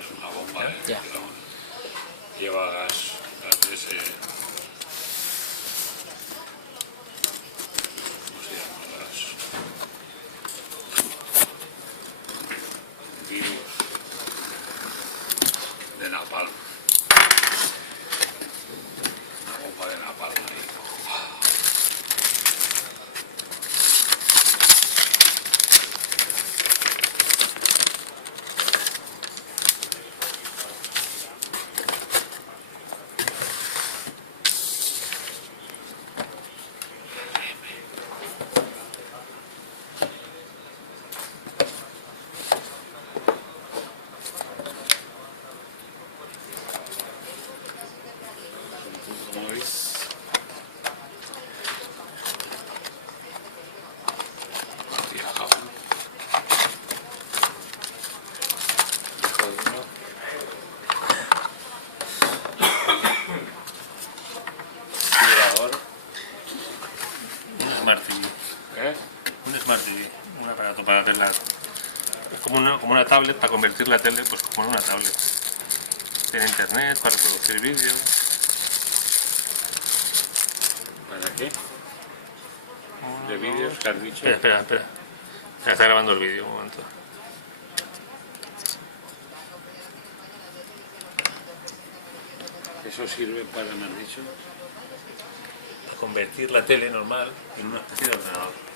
Es una bomba de Ya. microondas. Lleva gas de ese... ¿Cómo se llama? Gas... Virus de napalm. Una bomba de napalm ahí. ¿Cómo veis? Viajamos. Vibrador. Un Smart TV. ¿Eh? Un Smart TV. Un aparato para ver la... Es como una tablet, para convertir la tele pues como en una tablet. Tiene internet para reproducir vídeos. ¿Para qué? ¿De vídeos que has dicho? Espera. Está grabando el vídeo, un momento. ¿Eso sirve para, me has dicho? Para convertir la tele normal en una especie de ordenador.